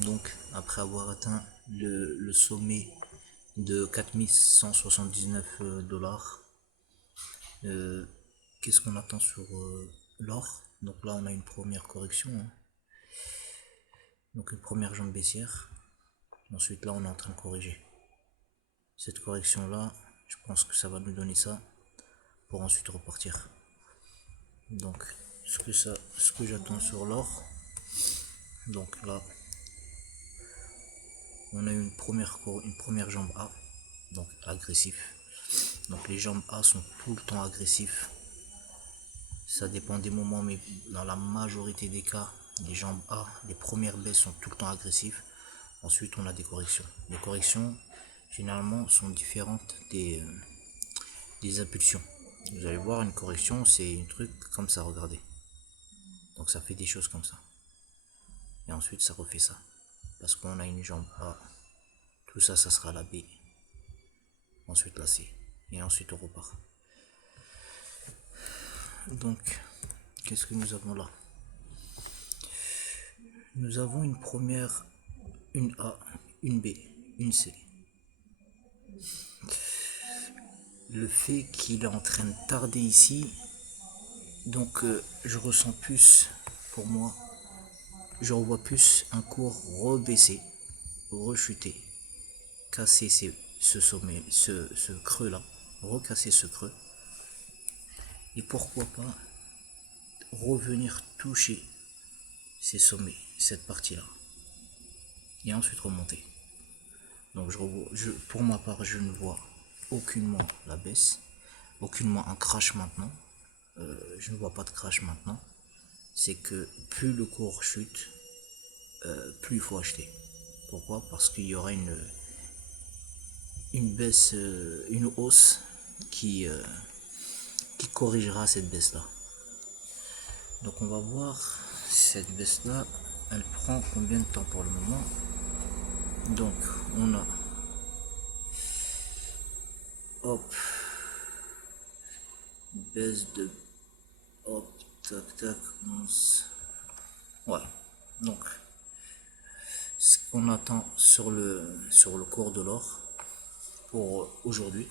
Donc après avoir atteint le sommet de 4179 dollars, qu'est-ce qu'on attend sur l'or? Donc là on a une première correction, hein. Donc une première jambe baissière. Ensuite là on est en train de corriger. Cette correction là, je pense que ça va nous donner ça pour ensuite repartir. Donc ce que j'attends sur l'or, donc là on a une première jambe A, donc agressif. Donc les jambes A sont tout le temps agressifs. Ça dépend des moments, mais dans la majorité des cas, les jambes A, les premières baisses sont tout le temps agressives. Ensuite, on a des corrections. Les corrections, généralement, sont différentes des impulsions. Vous allez voir, une correction, c'est un truc comme ça, regardez. Donc ça fait des choses comme ça. Et ensuite, ça refait ça. Parce qu'on a une jambe A. Tout ça, ça sera la B. Ensuite, la C. Et ensuite, on repart. Donc, qu'est-ce que nous avons là? Nous avons une première, une A, une B, une C. Le fait qu'il est en train de tarder ici, donc je ressens plus, pour moi, je revois plus un cours rebaisser, rechuter, casser ce sommet, ce creux là, recasser ce creux, et pourquoi pas revenir toucher ces sommets, cette partie là, et ensuite remonter. Donc pour ma part, je ne vois aucunement la baisse, aucunement un crash maintenant. Je ne vois pas de crash maintenant. C'est que plus le cours chute, plus il faut acheter. Pourquoi? Parce qu'il y aura une baisse, une hausse qui corrigera cette baisse là. Donc on va voir cette baisse là, elle prend combien de temps pour le moment. Donc on a, hop, baisse de, hop, tac tac, 11. Ouais, donc ce qu'on attend sur le cours de l'or pour aujourd'hui.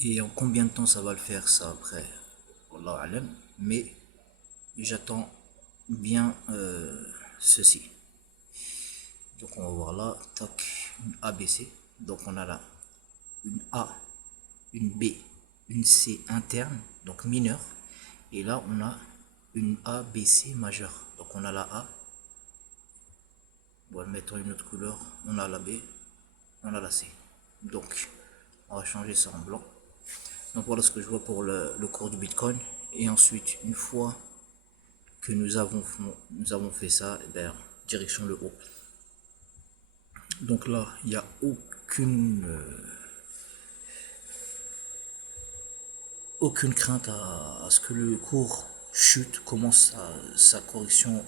Et en combien de temps ça va le faire, ça après, Wallah alam. Mais j'attends bien ceci. Donc on va voir là, tac, une ABC. Donc on a là une A, une B, une C interne, donc mineure. Et là on a une A, B, C majeure. Donc on a la A. Bon, mettons une autre couleur. On a la B, on a la C. Donc on va changer ça en blanc. Donc voilà ce que je vois pour le cours du Bitcoin. Et ensuite, une fois que nous avons fait ça, et bien, direction le haut. Donc là, il n'y a aucune crainte à ce que le cours chute, commence sa correction,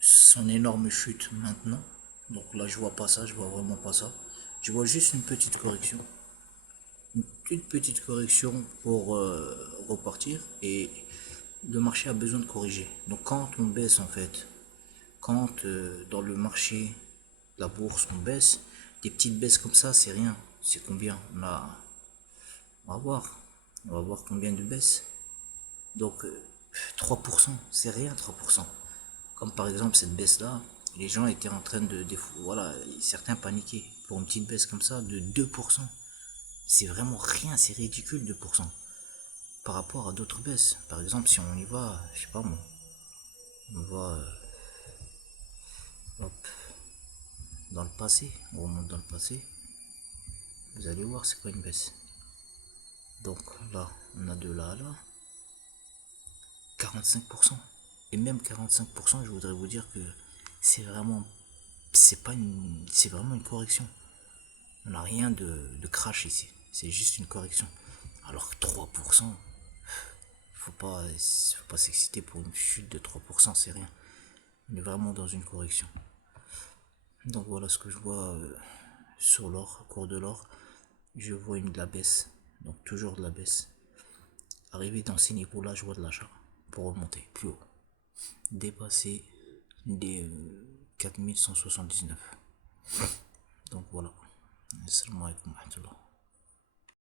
son énorme chute maintenant. Donc là, je vois pas ça, je vois vraiment pas ça. Je vois juste une petite correction. Une toute petite correction pour repartir, et le marché a besoin de corriger. Donc quand on baisse en fait, quand dans le marché, la bourse, on baisse, des petites baisses comme ça, c'est rien. C'est combien on va voir. On va voir combien de baisses. Donc 3%, c'est rien 3%. Comme par exemple cette baisse-là, les gens étaient en train voilà, certains paniquaient pour une petite baisse comme ça de 2%. C'est vraiment rien, c'est ridicule 2% par rapport à d'autres baisses. Par exemple, si on y va, je sais pas moi, on va hop, dans le passé, on remonte dans le passé, vous allez voir c'est quoi une baisse. Donc là, on a de là à là, 45%. Et même 45%, je voudrais vous dire que c'est vraiment, c'est vraiment une correction. On n'a rien de crash ici, c'est juste une correction. Alors que 3%, faut pas s'exciter pour une chute de 3%, c'est rien. On est vraiment dans une correction. Donc voilà ce que je vois sur l'or, cours de l'or. Je vois de la baisse, donc toujours de la baisse. Arrivé dans ces niveaux là, je vois de l'achat pour remonter plus haut. dépasser les 4179. Donc voilà. Assalamu alaikum wa rahmatullah.